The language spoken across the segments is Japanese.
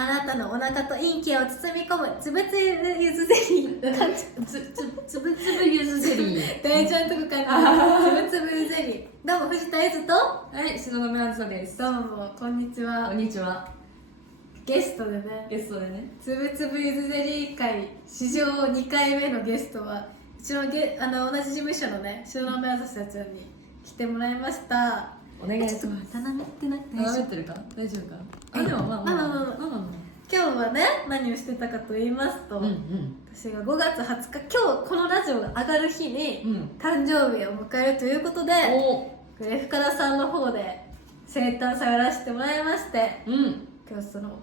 あなたのお腹と陰気を包み込むつぶつぶゆずゼリーつぶつぶゆずゼリー大ちゃんとこからつぶつぶゆずゼリー。どうも藤田ゆずと、はい東雲あずさです。どうもこんにちは。こんにちは。ゲストでね、つぶつぶゆずゼリー会史上2回目のゲストはうちの同じ事務所のね東雲あずさちゃんに来てもらいました。お願いします。頼めてない大丈夫か大丈夫か。でもまあ今日はね何をしてたかと言いますと、私が5月20日今日このラジオが上がる日に誕生日を迎えるということで、深田さんの方で生誕祭をやらせてもらいまして、今日その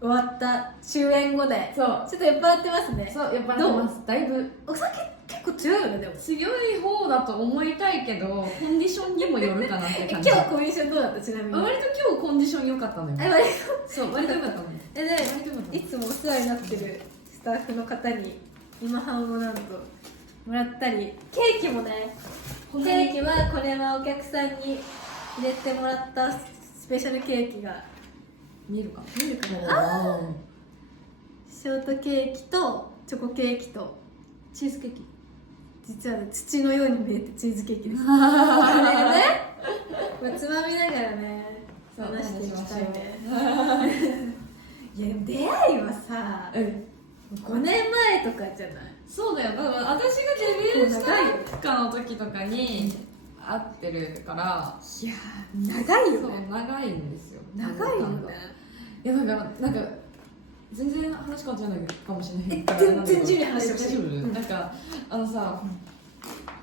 終わった終演後でちょっと酔っ払ってますね。そう酔っ払ってます。だいぶお酒結構強いよね。でも強い方だと思いたいけどコンディションにもよるかなって感じ。今日コンディションどうだった？ちなみに割と今日コンディション良かったのよ。割と良かったの。いつもお世話になってるスタッフの方に今半をなんともらったり、ケーキもね、ケーキはこれはお客さんに入れてもらったスペシャルケーキが見るかな。ショートケーキとチョコケーキとチーズケーキ、実はね土のように見えてチーズケーキです。これねつまみながらね話していきたいね。いやでも出会いはさ、5年前とかじゃない？そうだよ。だから私がデビューしたかの時とかに会ってるから、いや長いよね。そう長いんですよ。長いよね。いやなんか全然話変わっちゃうかもしれないから。全然自由に話してほしい。大丈夫？なんかさ、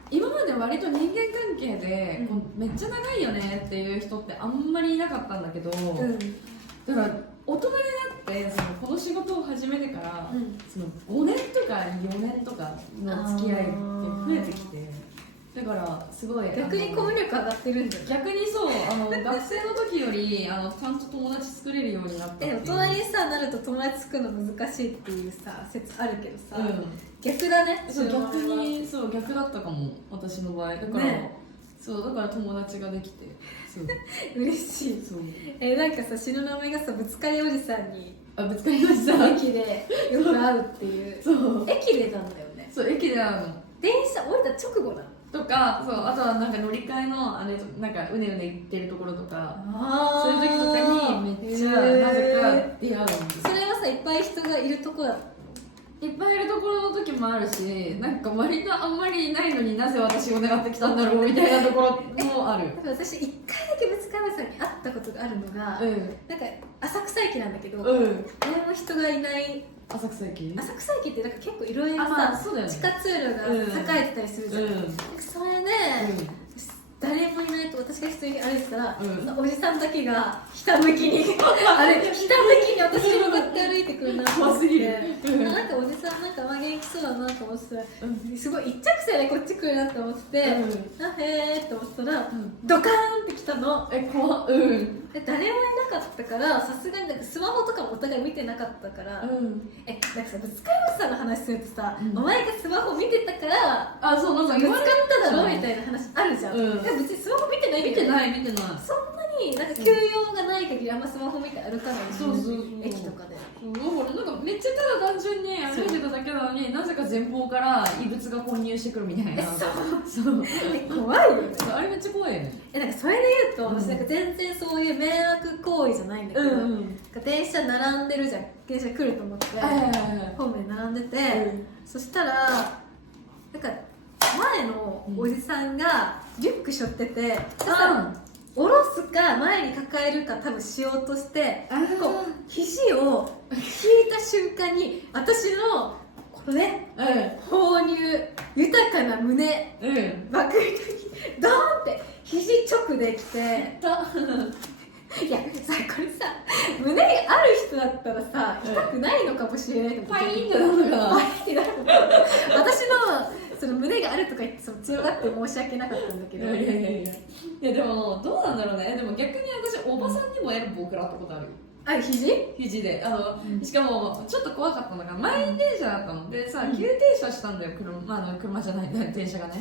今まで割と人間関係でこうめっちゃ長いよねっていう人ってあんまりいなかったんだけど、だから大人になってこの仕事を始めてから、その5年とか4年とかの付き合いって増えてきて、だからすごい逆にコミュ力上がってるんじゃない？逆にそう学生の時よりちゃんと友達作れるようになったっていう。大人にさなると友達作るの難しいっていうさ説あるけどさ、逆だね。そう逆にそう逆だったかも私の場合だから、そうだから友達ができて嬉しい。そうなんかさ東雲がさぶつかりおじさんにぶつかりました。駅でよく会うっていうそう駅でなんだよね。そう駅で会うの。電車降りた直後なのとか、そうあとはなんか乗り換えのなんかうねうね行ってるところとか、そういう時とかにめっちゃなぜか出会うんです。それはさいっぱい人がいるとこだ。いっぱいいるところの時もあるし、なんか割とあんまりいないのになぜ私を狙ってきたんだろうみたいなところもある。私1回だけぶつかりさんに会ったことがあるのが、なんか浅草駅なんだけど、誰も人がいない。浅草駅ってなんか結構いろいろさ、地下通路が栄えてたりするじゃん。それで誰もいないと私が普通に歩いてたら、おじさんだけがひたむきにひたむきに私に向かって歩いてくるなと思って、なんかおじさんなんか元気そうだなと思ってたら、すごい一直線でこっち来るなと思ってて、へーって思ってたら、ドカーンって来たの。怖っ。誰もいなかったからさすがにスマホとかもお互い見てなかったから、なんかさぶつかりおじさんの話するとさ、お前がスマホ見てたからそうなんかぶつかっただろみたいな話あるじゃん。別にスマホ見てない見てないそんなになんか休養がない限りあんまスマホ見て歩かないし、駅とかでなんかめっちゃただ単純に歩いてただけなのになぜか前方から異物が混入してくるみたいな。そう怖いよね。あれめっちゃ怖いよね。なんかそれで言うと私なんか全然そういう迷惑行為じゃないんだけど、電車並んでるじゃん。電車来ると思ってホームに並んでて、そしたらなんか前のおじさんがリュック背負ってて、下ろすか前に抱えるか多分しようとしてこう肘を引いた瞬間に私のこのね、放乳豊かな胸、バクリドーンって肘直できていやさこれさ胸がある人だったらさ痛くないのかもしれないけど、パインってなるのかな。私のその胸があるとか言って強がって申し訳なかったんだけど、いやでもどうなんだろうね。でも逆に私おばさんにもエルボー食らったことあるよ。あ、肘でうんしかもちょっと怖かったのが満員電車だったのでさ、うん急停車したんだよ、車じゃない電車がね、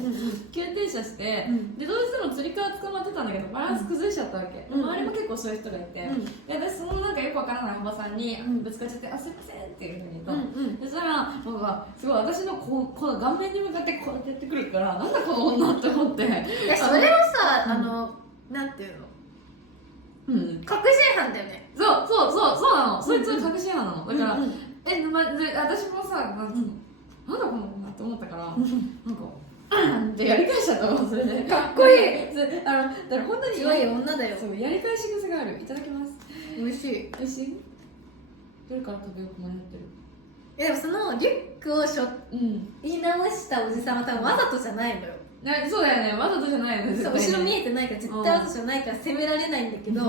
急停車して、うんでどうしてもつり革捕まってたんだけどバランス崩しちゃったわけ、うん周りも結構そういう人がいて、で私そのなんかよくわからないおばさんにんぶつかっちゃって「あ、すいません」っていうふうに言ったうの、んそしたらなんかすごい私のこの顔面に向かってこうやってやってくるからなんだこの女って思っていやそれはさ、うんなんていうの、うん確信犯だよね。そうなの、そいつは確信犯なのだから、うんうんで私もさなんだこの女って思ったからなんかってやり返しちゃったの、それでかっこいい。だから本当に強い女だよ。そうやり返し癖がある。いただきます。美味しい。美味しい？どれから食べようか迷ってる。でもそのリュックを言い直したおじさんは多分わざとじゃないのよ。そうだよね、わざとじゃないよね。そう後ろ見えてないから絶対わざとじゃないから責められないんだけど、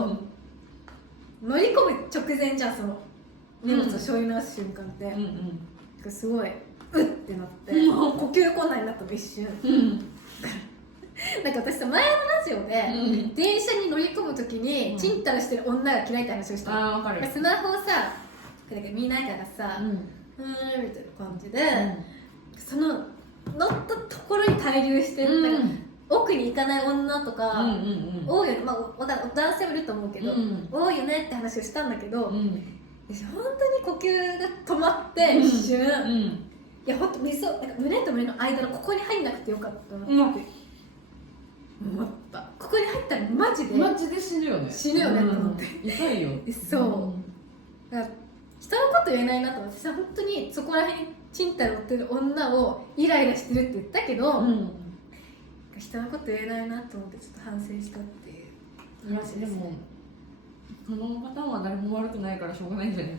乗り込む直前じゃん、その荷物を背負い直す瞬間って、すごいうってなって、呼吸困難になったの一瞬。なんか私さ、前のラジオで、電車に乗り込むときにちんたらしてる女が嫌いって話をしたの。わかる。スマホをさ見ながらさ、みたいな感じで、その乗ったところに滞留してる、なんか奥に行かない女とか、多いよね、まあ、男性もいると思うけど、多いよねって話をしたんだけど、私本当に呼吸が止まって一瞬、いや本当なんか胸と胸の間のここに入んなくてよかったなって思った。ここに入ったらマジで死ぬよね。死ぬよねって思って、痛いよ。そうだから人のこと言えないなと思って、私は本当にそこら辺にちんたら乗ってる女をイライラしてるって言ったけど、人のこと言えないなと思ってちょっと反省したっていう話です。でもこのパターンは誰も悪くないからしょうがないんじゃない？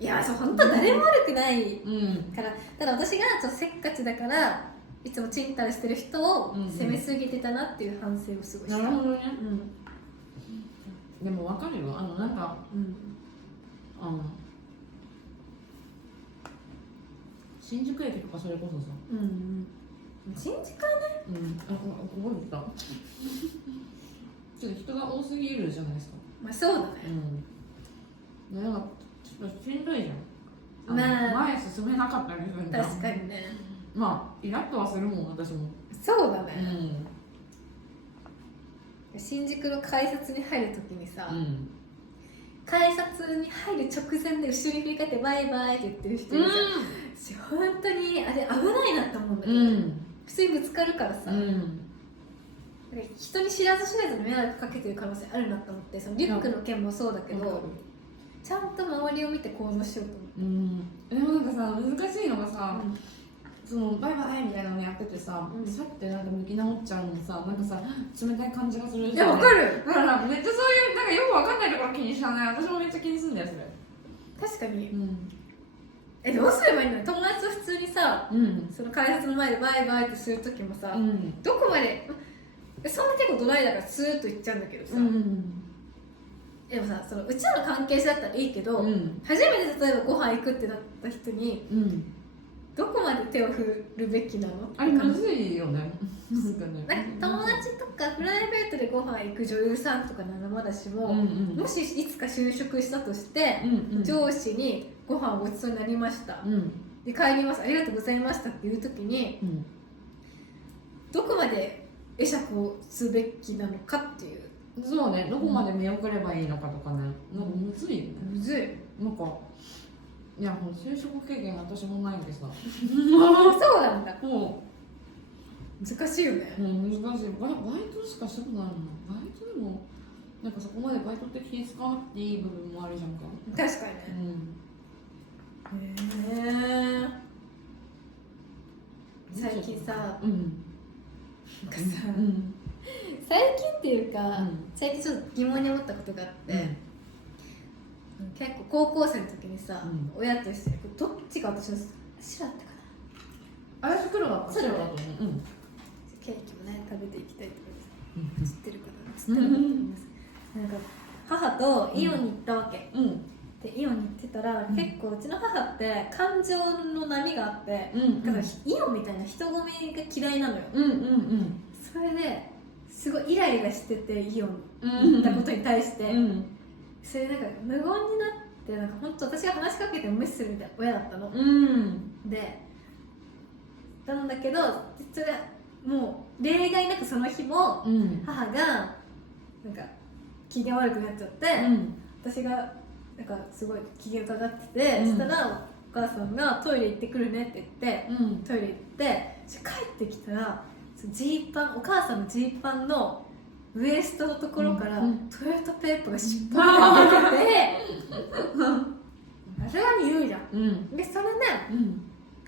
いや本当は誰も悪くないうんから、ただ私がちょっとせっかちだからいつもちんたらしてる人を責めすぎてたなっていう反省をすごいした。なるほどね。でも分かるよ、なんか新宿駅とかそれこそさ、新宿はね、ここに来たちょっと人が多すぎるじゃないですか。まあそうだね、なんかちょっとしんどいじゃん。前進めなかったりするんだ。確かにね。まあイラッとはするもん、私も。そうだね、新宿の改札に入るときにさ、改札に入る直前で後ろに振り返ってバイバイって言ってる人いるじゃん。本当にあれ危ないなって思うんだけど、普通にぶつかるからさ、人に知らず知らずに迷惑かけてる可能性あるなと思って、そのリュックの件もそうだけど、ちゃんと周りを見て行動しようと思って。でもなんかさ、難しいのがさ、そのバイバイみたいなのやっててさ、さってなんか向き直っちゃうのさ、なんかさ、冷たい感じがする。いや、わかる。だからめっちゃそういうなんかよくわかんないところ気にしない。私もめっちゃ気にするんだよ、それ。確かに。どうすればいいの？友達と普通にさ、その改札の前でバイバイってする時もさ、どこまで、そんな結構ドライだからスーッと行っちゃうんだけどさ、でもさ、そのうちらの関係者だったらいいけど、初めて例えばご飯行くってなった人に、どこまで手を振るべきなの？あれむずいよね。なんか友達とかプライベートでご飯行く女優さんとかならまだしも、もしいつか就職したとして、上司にご飯ごちそうになりました、で帰ります、ありがとうございましたっていう時に、どこまで会釈をするべきなのかっていう。そうね、どこまで見送ればいいのかとかね、なんかむずいよね。むずい。なんかいや、もう就職経験私もないんでさ。そうなんだ。もう難しいよね。難しい。バイトしかしたことないもん。バイトでもなんかそこまでバイトって気使わなくていい部分もあるじゃんか。確かにね。最近さ、なんかさ、最近っていうか、最近ちょっと疑問に思ったことがあって、結構高校生の時にさ、親としてどっちが私の白だったかな、黒だった。白だと思う。ケーキもね食べていきたいとか知ってるかな、知ってると思います。なんか母とイオンに行ったわけ。でイオンに行ってたら、結構うちの母って感情の波があって、だからイオンみたいな人混みが嫌いなのよ。それですごいイライラしてて、イオン行ったことに対して、それなんか無言になってなんか本当私が話しかけても無視するみたいな親だったの、でなんだけど実はもう例外なくその日も母がなんか機嫌悪くなっちゃって、私がなんかすごい機嫌伺ってて、そしたらお母さんがトイレ行ってくるねって言って、トイレ行って帰ってきたらジーパン、お母さんのジーパンのウエストのところからトイレットペーパーがしっぽり出ててさすがに言うじゃん、でそれで、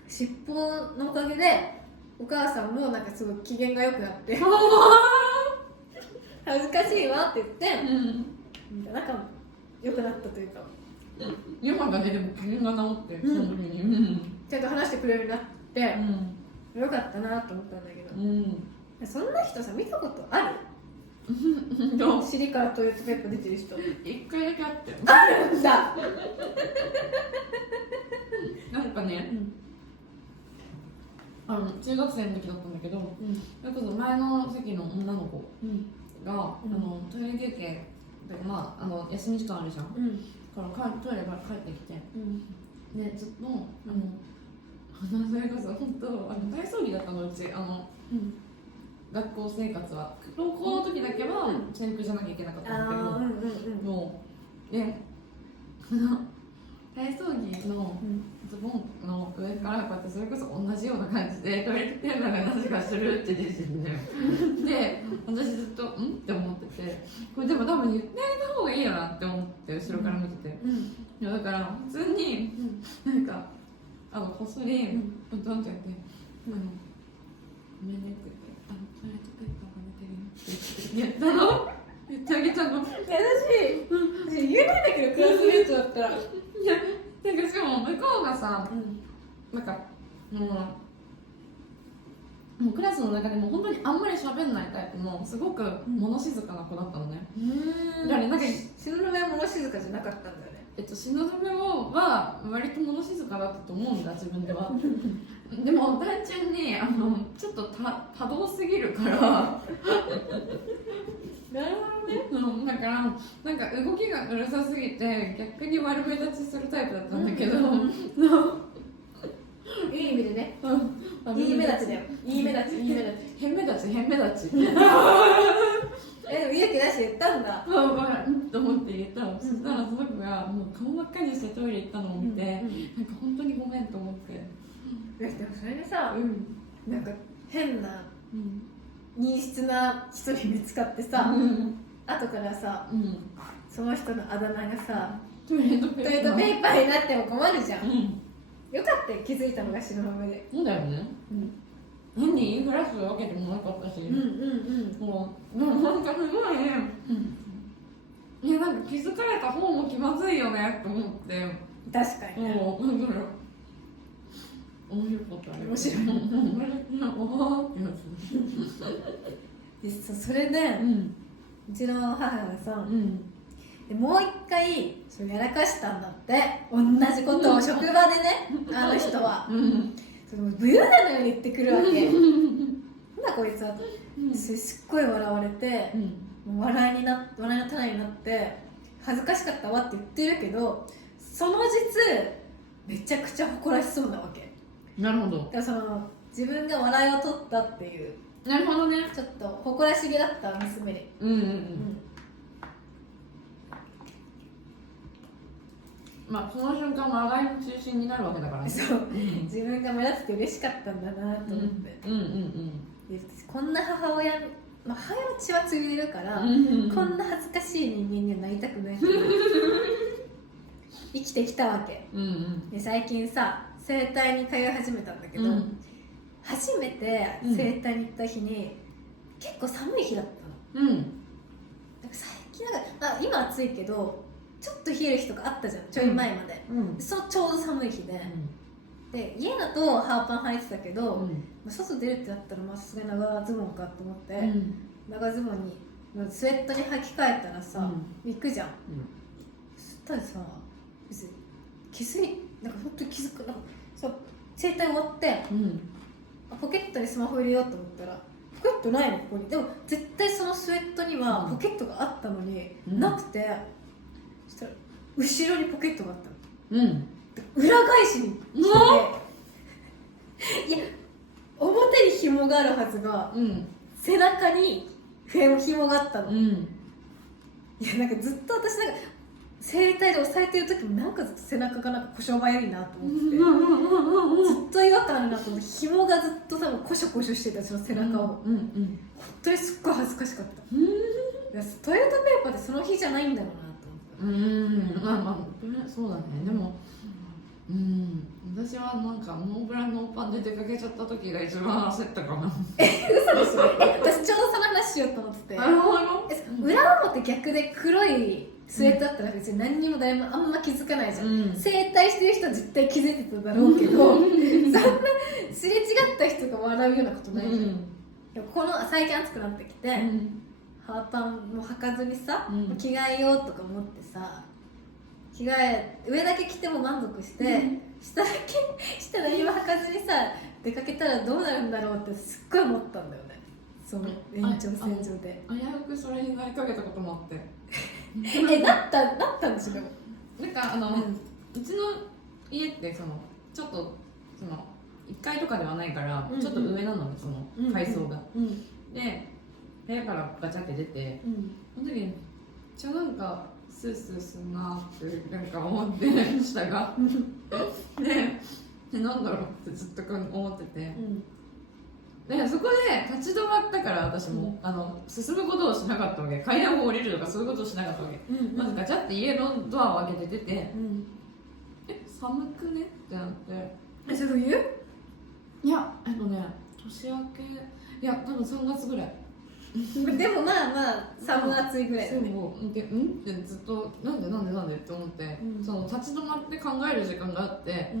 尻尾のおかげでお母さんもなんかすごい機嫌が良くなって恥ずかしいわって言って、なんか良くなったというか、今がねでも機嫌が治って、ちゃんと話してくれるようになって、よかったなと思ったんだけど、そんな人さ見たことある？尻からトイレットペーパー出てる人一回だけあってあるんだなんかね、中学生の時だったんだけど、それこそ前の席の女の子が、トイレ休憩で、休み時間あるじゃん、からトイレから帰ってきて、でずっとそれこそ本当体操着だったのうち学校生活は高校の時だけは制服じゃなきゃいけなかったんだけど、もうね体操着のズボンの上からこうやってそれこそ同じような感じでトイレットペーパーがなぜかするって出てるねで私ずっと「ん?」って思ってて、これでも多分言ってあげた方がいいよなって思って後ろから見てて、いやだから普通になんかこっそりドンってやって「ごめんね」ってトイレットペーパーが出てるって言ったの言ってあげたの。優しい、私言えないんだけどクラスメートだったらいやなんかしかも向こうがさ、なんかもうクラスの中でも本当にあんまり喋んないタイプのすごく物静かな子だったのね。だからなんか東雲は物静かじゃなかったんだよね。東雲は割と物静かだったと思うんだ自分ではでも単純にちょっと多動すぎるからなるほどね。だからなんか動きがうるさすぎて逆に悪目立ちするタイプだったんだけど、いい意味でね、いい目立ちだよ。いい目立ち、いい目立ち。変目立ち変目立ちでも勇気出して言ったんだ。と思って言ったの。そしたらその子がもう顔真っ赤にしてトイレ行ったのを見て、なんか本当にごめんと思って。でもそれでさ、なんか変な陰湿な人に見つかってさ、後からさ、その人のあだ名がさトイレットペーパーになっても困るじゃん。よかったよ気づいたのが東雲で。そうだよね。変に言いふらすわけでもなかったし、もうなんかすごいね、いやなんか気づかれた方も気まずいよねって思って。確かにね。もうなんだろう、面白かったね。面白い。でそれで、うちの母がさ、でもう一回それやらかしたんだって、同じことを職場でね、あの人は。武勇伝のように言ってくるわけ。なんだこいつはと、すっごい笑われて、笑いの種になって恥ずかしかったわって言ってるけど、その実めちゃくちゃ誇らしそうなわけ。なるほど。だからその自分が笑いを取ったっていう、なるほどね。ちょっと誇らしげだった娘で。まあその瞬間は笑いの中心になるわけだからね。そう、自分が目立って嬉しかったんだなと思って。でこんな母親、母親の血は継いでるから、こんな恥ずかしい人間にはなりたくないって生きてきたわけ。で最近さ整体に通い始めたんだけど、初めて整体に行った日に、結構寒い日だったの。最近なんか、今暑いけどちょっと冷える日とかあったじゃん、ちょい前まで。ちょうど寒い日で、で家だとハーパン履いてたけど、外出るってなったらさすがに長ズボンかと思って、長ズボンにスウェットに履き替えたらさ、行くじゃん。そしたらさ、なんか本当に気づく、なんかそう整体終わって、ポケットにスマホ入れようと思ったらポケットないの、ここに。でも絶対そのスウェットにはポケットがあったのに、なくて、後ろにポケットがあったうんの。裏返しに来てて、いや表に紐があるはずが、うん背中に紐があったの。うんいやなんかずっと私なんか整体で押さえてる時もなんかずっと背中がなんか故障早いなと思って、ずっと違和感あるなと思って、紐がずっと多分コショコショしてたその背中を、うんうん本当にすっごい恥ずかしかった。うんいやトイレットペーパーってその日じゃないんだろうなと思って。まあまあそうだね。でも私はなんかノーブラノーパンで出かけちゃった時が一番焦ったかな。嘘でしょ。私ちょうどその話しようと思ってて、なるほど。裏表逆で黒いスウェットだったら別に何にも誰もあんま気づかないじゃん、うん整体してる人は絶対気づいてただろうけどそんなすれ違った人が笑うようなことないじゃん、でもこの最近暑くなってきて、ハーパンも履かずにさ、着替えようとか思ってさ、着替え上だけ着ても満足して、下何も履かずにさ出かけたらどうなるんだろうってすっごい思ったんだよね、その延長線上で。危うくそれになりかけたこともあって。なったんですよ。でもなんかうちの家ってそのちょっとその1階とかではないから、ちょっと上なのね、その階層が、で部屋からガチャって出て、その時になんかスースーすんなってなんか思って下がでなんだろうってずっと思ってて、でそこで立ち止まったから私も、進むことをしなかったわけ、階段を降りるとかそういうことをしなかったわけ、まずガチャって家のドアを開けて出て、寒くねってなって、それ冬？いや年明け、いや多分3月ぐらいでもまあまあ寒暑いぐらいだね。そうでってずっとなんでって思って、その立ち止まって考える時間があって、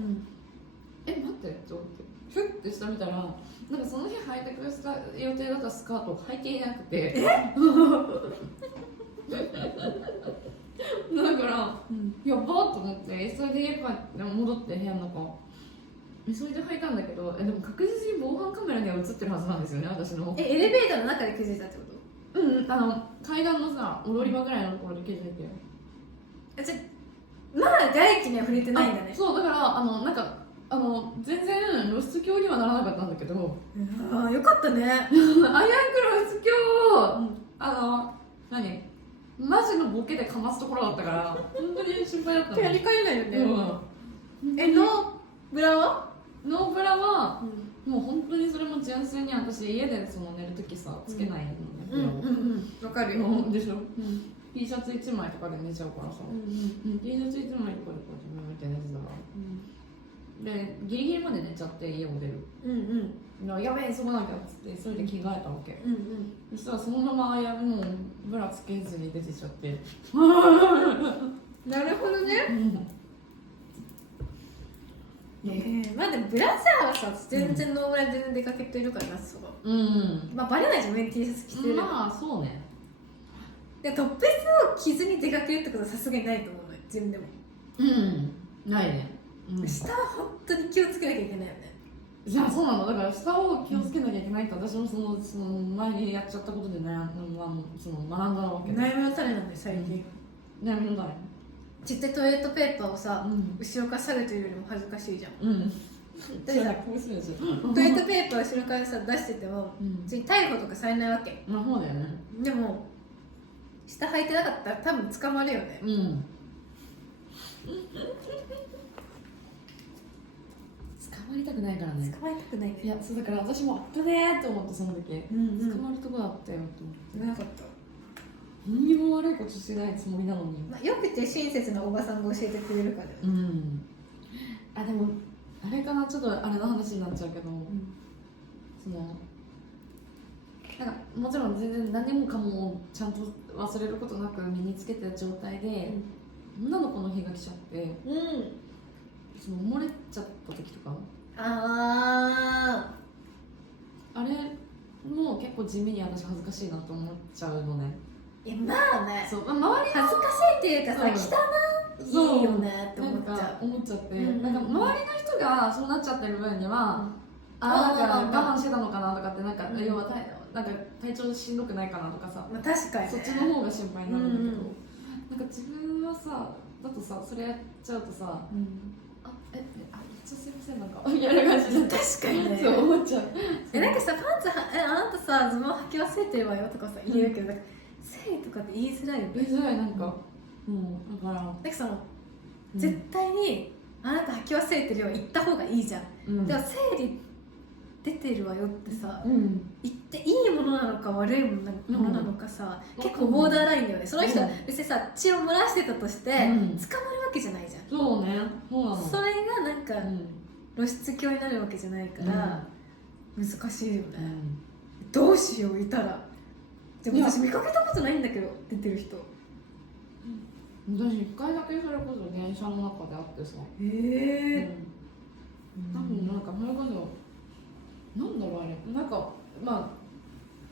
待ってって思ってふって下見たら、なんかその日履いてくれた予定だったスカートを履いていなくてだから、やばっと思って急いで家帰って戻って部屋の中急いで履いたんだけど、でも確実に防犯カメラには映ってるはずなんですよね、私の。エレベーターの中で気づいたってこと？階段のさ踊り場ぐらいのところで気づいて、まあ外気には触れてないんだね。そうだからなんか全然露出狂にはならなかったんだけど、ああよかったね。危うく露出狂を、マジのボケでかますところだったから本当に心配だったの。やりかねないよね。ノーブラは？ノーブラは、もう本当にそれも純粋に私家でその寝るときさつけないのね、わかるよ。でしょ、T シャツ1枚とかで寝ちゃうからさ、T シャツ1枚とかでこうやって寝てたら、でギリギリまで寝ちゃって家を出る、やべえ急がなきゃっつって急いで着替えたわけ、そしたらそのままもうブラつけずに出てちゃってなるほどね。まあでもブラジャーはさ全然ノーブラで出かけてるからな、そう。まあバレないじゃん、上に T シャツ着てる。まあそうね。でトップスを着ずに出かけるってことはさすがにないと思うのよ、自分でも。ないね。下は本当に気をつけなきゃいけないよね。いやそうなの、だから下を気をつけなきゃいけないって私もその前にやっちゃったことでね、その学んだわけで。悩みの種なんで最近。悩みの種。ちっちゃいトイレットペーパーをさ、後ろから下げてるよりも恥ずかしいじゃん。だってさ、トイレットペーパーを後ろからさ出してても、別に逮捕とかされないわけ。まあそうだよね。でも下履いてなかったら多分捕まるよね。捕まりたくないからね。捕まりたくないね。いやそうだから私も危ねえと思って、その時捕まるとこだったよと思って。なかった。何にも悪いことしてないつもりなのに、よくて親切なおばさんが教えてくれるから。でもあれかな、ちょっとあれの話になっちゃうけど、そのなんかもちろん全然何もかもちゃんと忘れることなく身につけてる状態で、女の子の日が来ちゃって、その漏れちゃった時とか、あれも結構地味に私恥ずかしいなと思っちゃうのね。いやまあね、そう周り恥ずかしいっていうかさ、汚いよねって思っちゃう。思っちゃって、なんか周りの人がそうなっちゃってる分には、なんか我慢してたのかなとかって、なんか要はなんか体調しんどくないかなとかさ、確かにね、そっちの方が心配になるんだけど、なんか自分はさだとさそれやっちゃうとさうん、めっちゃすいませんなんかみたいな感じで確かにねそう思っちゃう。なんかさパンツあなたさズボン履き忘れてるわよとかさ言えるけど、なんか生理とかって言いづらいよね。言いづらいなんか、だからなんかその、絶対にあなた履き忘れてるよ言った方がいいじゃん、でも生理出てるわよってさ、言っていいものなのか悪いものなのかさ、結構ボーダーラインだよね。その人は別にさ血を漏らしてたとして、捕まるわけじゃないじゃん。そうね、そうなの。それがなんか、露出狂になるわけじゃないから、難しいよね、どうしよういたら。でも私見かけたことないんだけど出てる人。私1回だけそれこそ電車の中で会ってさ、多分なんかそれこそなんだろうあれ、なんかまあ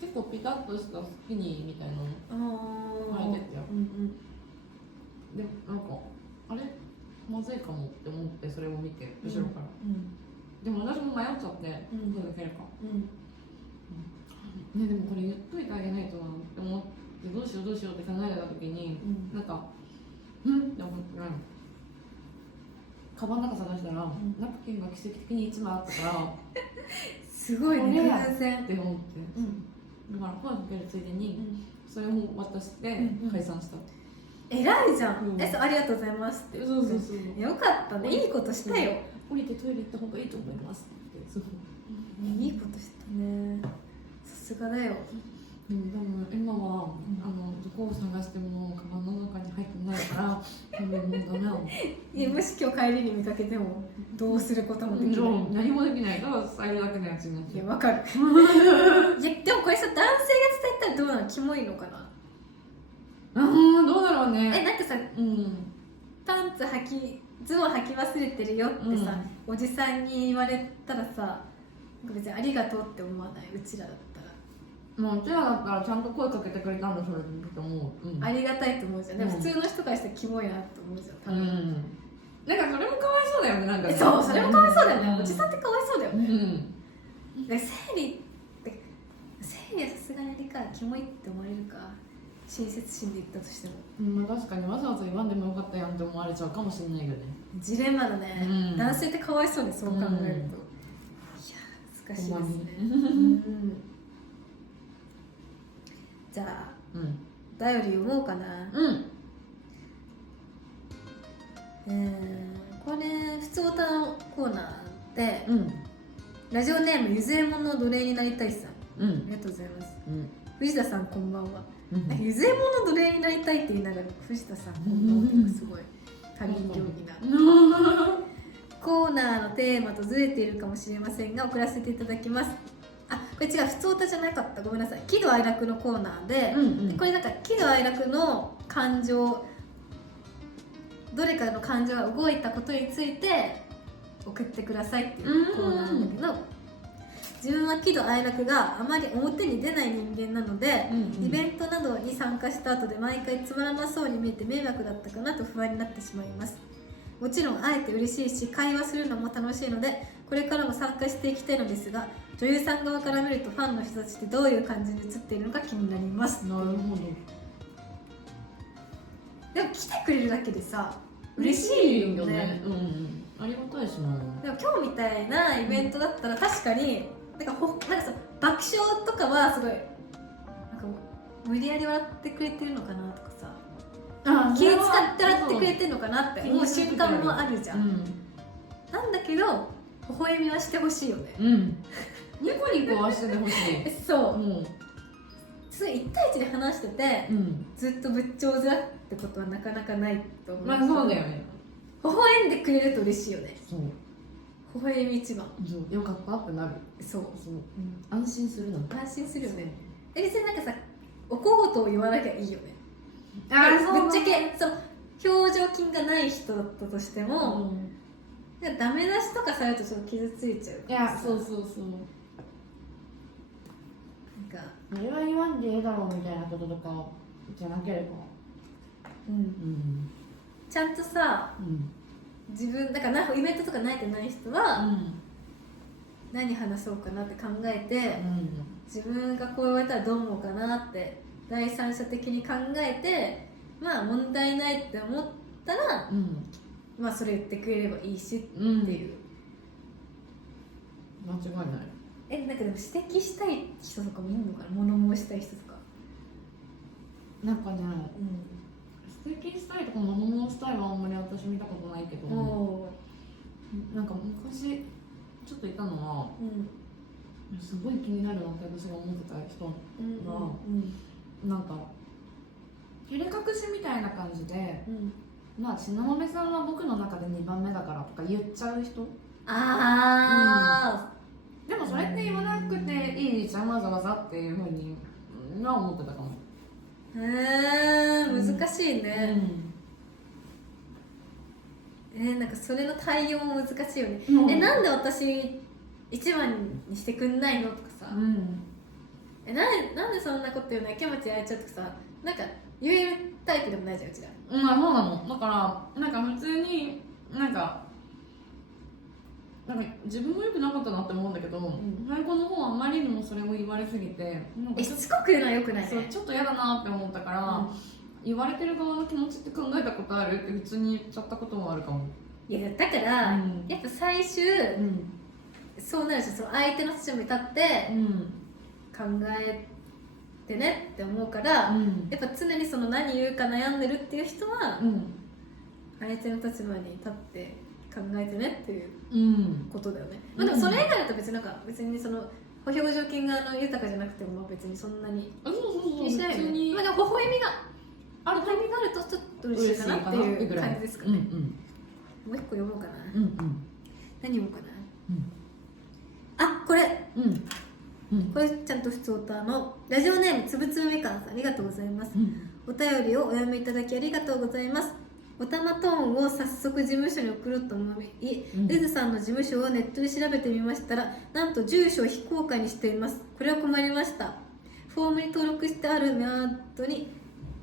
結構ピタッとしたスキニーみたいなの履いてて、でなんかあれまずいかもって思ってそれを見て後ろから、でも私も迷っちゃってどうだけるか、ね、でもこれ言っといてあげないとなって思ってどうしようって考えた時に、なんかって思ってカバンの中探したら、ナプキンが奇跡的に1枚あったからすごいね、偶然って思って、だから声かけるついでに、それを渡して解散した。偉いじゃん、ありがとうございますって。そうよかったね、いいことしたよ。降りてトイレ行った方がいいと思いますっていいことしたね、さすがだよ。でも今は、どこを探してもカバンの中に入ってないからもうダメなの。もし今日帰りに見かけてもどうすることもできない、何もできない。ただ伝えるだけのやつになっちゃう。いや、わかるいやでもこれさ、男性が伝えたらどうなの、キモいのかな。どうだろうね。なんかさ、パンツズボン履き忘れてるよってさ、おじさんに言われたらさ、別にありがとうって思わない？うちらだったら。もううちらだったらちゃんと声かけてくれたんだそれって思う、ありがたいと思うじゃん。でも普通の人からしたらキモいなって思うじゃん、多分。なんかそれもかわいそうだよね、なんかね。そう、それもかわいそうだよね。おじさんってかわいそうだよね。生理はさすがにあれか、キモいって思われるか、親切心で言ったとしても。確かにわざわざ言わんでもよかったやんって思われちゃうかもしれないよね。ジレンマだね、男性ってかわいそうね、そう考えると。いや難しいですね。じゃあ、お便り読もうかな。これ普通歌のコーナーで、ラジオネームゆずえもんの奴隷になりたいさん、ありがとうございます。藤田さんこんばんは。ゆずえもんの奴隷になりたいって言いながら藤田さんこんばんはってすごい他人行儀な。コーナーのテーマとずれているかもしれませんが送らせていただきます。これ違う、普通歌じゃなかった、ごめんなさい。喜怒哀楽のコーナーで、これなんか喜怒哀楽の感情、どれかの感情が動いたことについて送ってくださいっていうコーナーなんだけど、自分は喜怒哀楽があまり表に出ない人間なので、イベントなどに参加した後で毎回つまらなそうに見えて迷惑だったかなと不安になってしまいます。もちろん会えて嬉しいし会話するのも楽しいのでこれからも参加していきたいのですが、女優さん側から見るとファンの人たちってどういう感じに映っているのか気になります。なるほど。でも来てくれるだけでさ嬉しいよね。ありがたいしな。でも今日みたいなイベントだったら確かになんかさ爆笑とかはすごいなんか無理やり笑ってくれてるのかなとかさ、気使って笑ってくれてるのかなって思う瞬間もあるじゃん。なんだけど微笑みはしてほしいよね。ニコニコはしててほしい。そう。すごい1対1で話してて、ずっとぶっちょうずらってことはなかなかないと思う。そうだよね。微笑んでくれると嬉しいよね。そう。微笑み一番。よかったってなる。そう。安心するの。安心するよね。別になんかさ、お小言を言わなきゃいいよね。ぶっちゃけ表情筋がない人だったとしても、ダメ出しとかされるとちょっと傷ついちゃうからさ。そう。なんかあれは言わんでええだろうみたいなこととかじゃなければ、ちゃんとさ、自分だからイベントとか慣れてない人は、何話そうかなって考えて、自分がこう言われたらどう思うかなって第三者的に考えて、まあ問題ないって思っったら、まあそれ言ってくれればいいしっていう、間違いない。なんかでも指摘したい人とかもいるのかな、物申したい人とか。なんかね、指摘したいとか物申したいはあんまり私見たことないけど、なんか昔ちょっといたのは、すごい気になるなって私が思ってた人が、なんか照れ隠しみたいな感じで、まあ東雲さんは僕の中で2番目だからとか言っちゃう人。でもそれって言わなくていいじゃん、わざわざっていうふうに思ってたかも。難しいね。なんかそれの対応も難しいよね。なんで私一番にしてくんないのとかさ、なんでそんなこと言うの、やきもち焼いちゃうとかさ、なんか言えるタイプでもないじゃん、うちら。まあそうなの。だからなんか普通になんか自分も良くなかったなって思うんだけど、最後の方はあまりにもそれを言われすぎて、しつこく言うのは良くないね。そう、ちょっと嫌だなって思ったから、言われてる側の気持ちって考えたことあるって普通に言っちゃったこともあるかも。いやだから、やっぱ最終、そうなるし、その相手の立場に立って考えてねって思うから、やっぱ常にその何言うか悩んでるっていう人は、相手の立場に立って考えてねっていうことだよね。まあでもそれ以外だと別にその保表情筋が豊かじゃなくても別にそんなに気にしないよね。まあでも微笑みがあるとちょっと嬉しいかなっていう感じですかね。もう一個読もうかな。何読もうかな。これこれちゃんと普通オタのラジオネームつぶつぶみかんさん、ありがとうございます。お便りをお読みいただきありがとうございます。おたまトーンを早速事務所に送ろうと思い、レズさんの事務所をネットで調べてみましたら、なんと住所を非公開にしています。これは困りました。フォームに登録してあるメアドに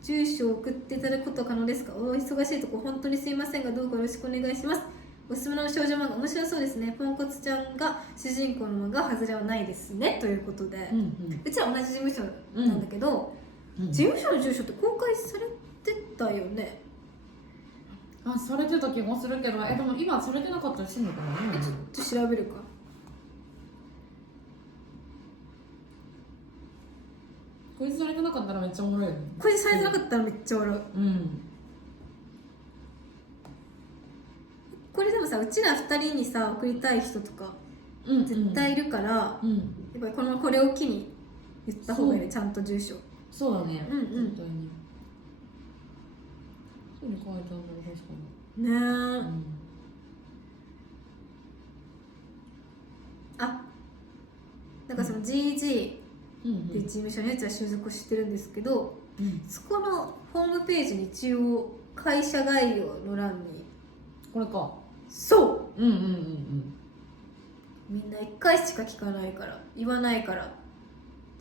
住所を送っていただくことは可能ですか？お忙しいところ本当にすいませんが、どうかよろしくお願いします。おすすめの少女漫画面白そうですね。ポンコツちゃんが主人公の漫画、外れはないですね、ということで、うちら同じ事務所なんだけど、事務所の住所って公開されてたよね。されてた気もするけど、でも今されてなかったりするのかな。ちょっと調べるか。こいつされてなかったらめっちゃおもろいよね。こいつされてなかったらめっちゃ笑う。これでもさ、うちら2人にさ送りたい人とか絶対いるから、やっぱりこれを機に言った方がいいね、ちゃんと住所。そうだね。絶対に。そうに書いてあるんだろう、確かに。ねえ。なんかその GG っていう事務所にうちは所属してるんですけど、そこのホームページに一応会社概要の欄に、これか。そうみんな1回しか聞かないから、言わないから、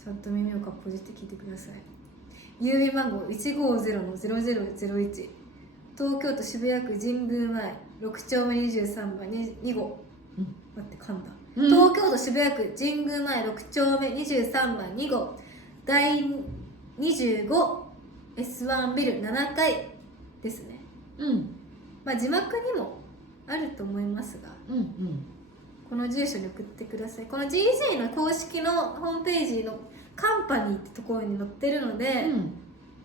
ちゃんと耳をかっぽじって聞いてください。郵便番号 150-0001、東京都渋谷区神宮前6丁目23番2号、待って噛んだ、東京都渋谷区神宮前6丁目23番2号第 25S1 ビル7階ですね。まあ字幕にもあると思いますが、この住所に送ってください。この GG の公式のホームページのカンパニーってところに載ってるので、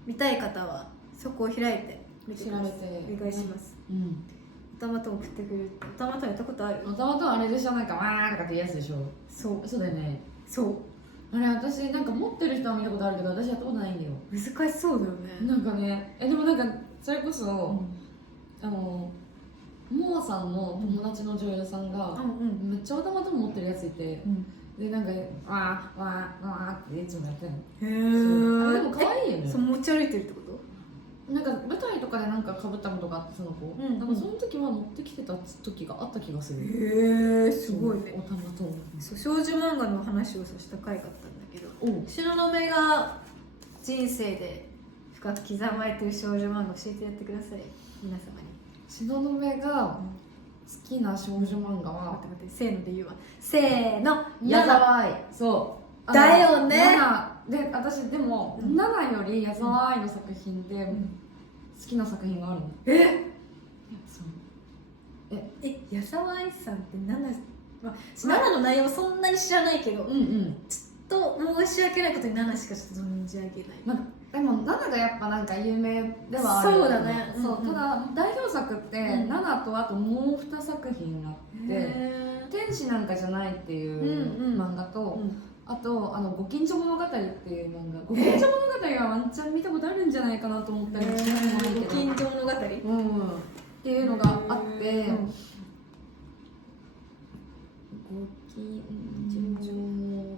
見たい方はそこを開いて見てください。お願いします。おたまと送ってくれる。おたまとやったことある？おたまとあれでしょ、なんかわーとかってやつでしょ。そうだよね。あれ私なんか持ってる人は見たことあるけど、私やったことないんだよ。難しそうだよね。なんかね、でもなんかそれこそ、モアさんの友達の女優さんが、めっちゃおたまと持ってるやついて、でなんかわーっていつもやってんの。あれでも可愛いよね。持ち歩いてるってこと？なんか舞台とかでなんか被ったことがあって、その子、なんかその時は持ってきてた時があった気がする。へえ、すごいね。おたまと。少女漫画の話をした回があったんだけど、東雲が人生で深く刻まれてる少女漫画教えてやってください、皆様に。東雲が好きな少女漫画は、待ってせーので言うわ。せーの、矢沢愛。そうだよね。で、私でも、7より矢沢愛の作品で好きな作品があるの。そう矢沢愛さんって7の内容そんなに知らないけど、うんうん、ちょっと申し訳ないことに7しかちょっと存じ上げない、まあ、でも7がやっぱなんか有名ではある。そうだね、そう、ただ代表作って7とあともう2作品あって「天使なんかじゃない」っていう漫画と、あとご近所物語っていう漫画。ご近所物語はワンチャン見たことあるんじゃないかなと思ったりもしないけど、ご近所物語、っていうのがあって、ご近所物語、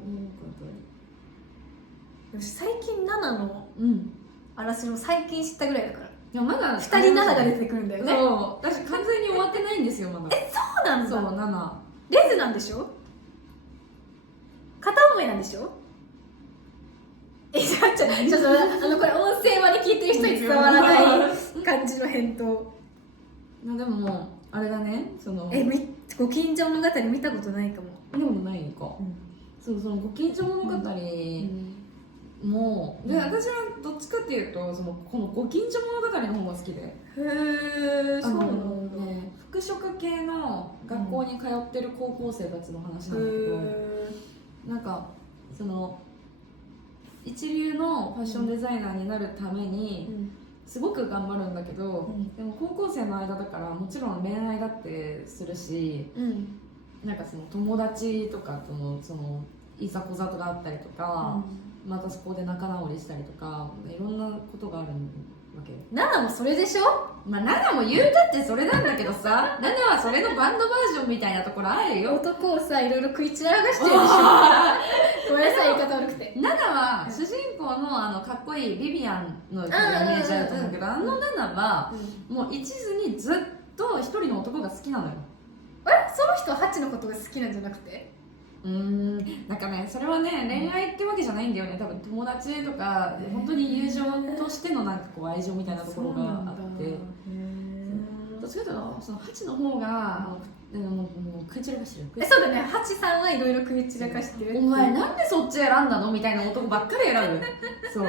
最近7のあらすじも最近知ったぐらいだから。いやまだ2人7が出てくるんだよね。そう、私完全に終わってないんですよまだ。そうなんだ。そう、7レズなんでしょ、片思いなんでしょ。ちょっとこれ音声まで聞いてる人に伝わらない感じの返答。でもあれだね、ご近所物語見たことないかも。見たことないか、そう、そのご近所物語もで、私はどっちかっていうとこのご近所物語の方が好きで。へえ、そうなんだ。服飾系の学校に通ってる高校生たちの話なんだけど、なんか一流のファッションデザイナーになるためにすごく頑張るんだけど、でも高校生の間だからもちろん恋愛だってするし、なんか友達とかとのいざこざとかあったりとか、またそこで仲直りしたりとかいろんなことがあるわけ。7もそれでしょ。まあ7も言うたってそれなんだけどさ、7はそれのバンドバージョンみたいなところあるよ。男をさいろいろ食い散らかしてるでしょ。ごめんなさい、言い方悪くて。7は主人公のかっこいいビビアンのイメージあると思うけど、7はもう一途にずっと一人の男が好きなのよ。その人はハチのことが好きなんじゃなくて、なんかね、それはね恋愛ってわけじゃないんだよね。多分友達とか本当に友情としてのなんかこう愛情みたいなところがあって、どっちかというとそのハチの方がもう食い散らかしてる。そうだね、ハチさんはいろいろ食い散らかしてる。お前なんでそっち選んだのみたいな男ばっかり選ぶ。そう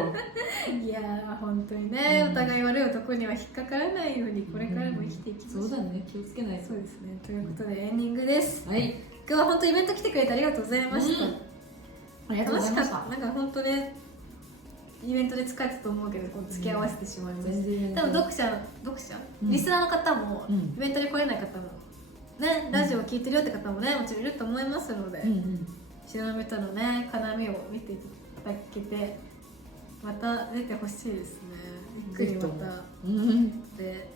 いやー、本当にね、お互い悪い男には引っかからないようにこれからも生きていきましょう。そうだね、気をつけないと。そうですね、ということでエンディングです。はい、今日は本当イベント来てくれてありがとうございました。ありがとうございました。なんか本当ね、イベントで疲れたと思うけど、付き合わせてしまいました。多分読者、リスナーの方も、イベントに来れない方もね、ラジオを聞いてるよって方もね、もちろんいると思いますので、白波とのね、絡みを見ていただけて、また出てほしいですね。ゆっくりまた。で、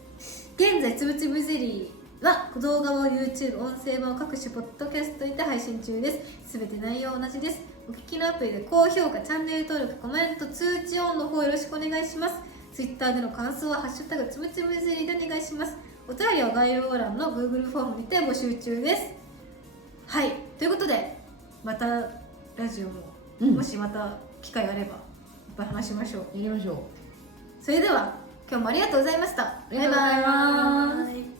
現在つぶつぶゼリーは動画を YouTube、音声版を各種ポッドキャストにて配信中です。すべて内容同じです。お聞きのアプリで高評価、チャンネル登録、コメント、通知オンの方よろしくお願いします。Twitter での感想はハッシュタグつぶつぶゼリーでお願いします。お便りは概要欄の Google フォームにて募集中です。はい、ということでまたラジオも、もしまた機会あればいっぱい話しましょう。やりましょう。それでは今日もありがとうございました。ありがとうございます。バイバーイ。